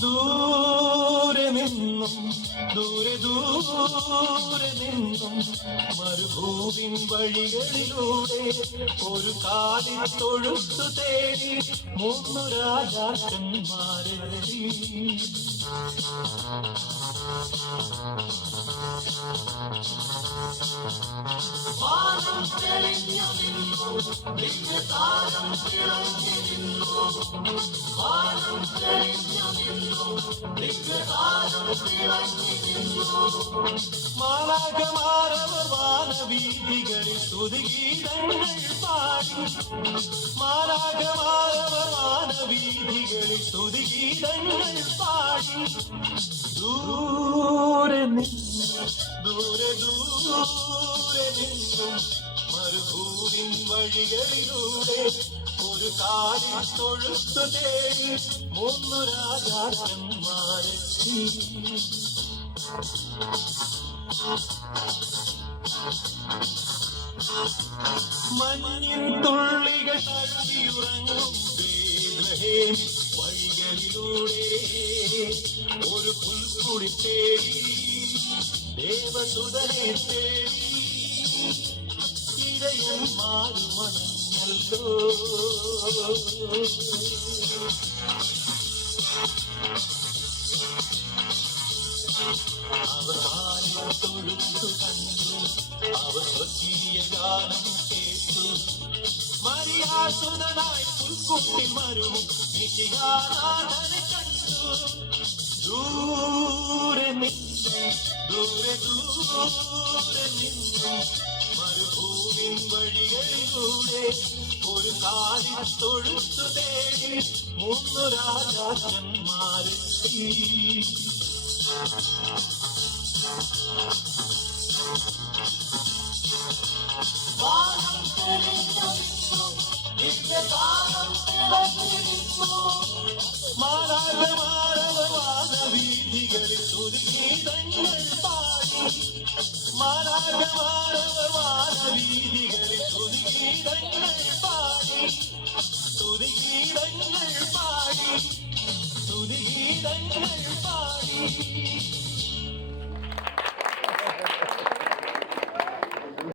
ദൂരെ നിന്നും ദൂരെ ദൂരെ നിന്നും മരുഭൂവിൻ വഴികളിലൂടെ ഒരു കാലിൽ തൊഴുത്തു തേടി മൂന്നു രാജാക്കന്മാരെ വാനം തെളിഞ്ഞു നിന്നു ദിവ്യതാരം തിളങ്ങി നിന്നു വാനം തെളിഞ്ഞു നിന്നു ദിവ്യതാരം തിളങ്ങി നിന്നു മാലാഖമാരവർ വാനവീഥികളിൽ സ്തുതിഗീതങ്ങൾ പാടി മാലാഖമാരവർ വാനവീഥികളിൽ സ്തുതിഗീതങ്ങൾ പാടി ദൂരെ നിന്നും ദൂരെ ദൂരെ നിന്നും മരുഭൂവിൻ വഴികളിലൂടെ ഒരു കാലിൽ തൊഴുത്തു തേടി മൂന്നു രാജാക്കന്മാരെത്തി മഞ്ഞിൻ തുള്ളികൾ തഴുകിയുറങ്ങും ബേത്ലഹേം വഴികളിലൂടെ ഒരു പുൽക്കുടി തേടി ദേവസുതനെ തേടി ഇടയന്മാരുമണഞ്ഞല്ലോ അവർ ആരും തൊഴുത്തു കണ്ടു അവർ സ്വർഗീയ ഗാനം കേട്ടു മരിയാസുതനായി പുൽക്കുട്ടിൽ മരുവും നിശികാനാഥനെ കണ്ടു ദൂരെ നിന്നും ദൂരെ ദൂരെ നിന്നും മരുഭൂവിൻ വഴികളിലൂടെ ഒരു കാലിൽ തൊഴുത്തു തേടി മൂന്നു രാജാക്കന്മാരെത്തി വാനം തെളിഞ്ഞു നിന്നു ദിവ്യതാരം തിളങ്ങി നിന്നു മാലാഖമാരവർ വാനവീഥികളിൽ സ്തുതിഗീതങ്ങൾ പാടി മാലാഖമാരവർ വാനവീഥി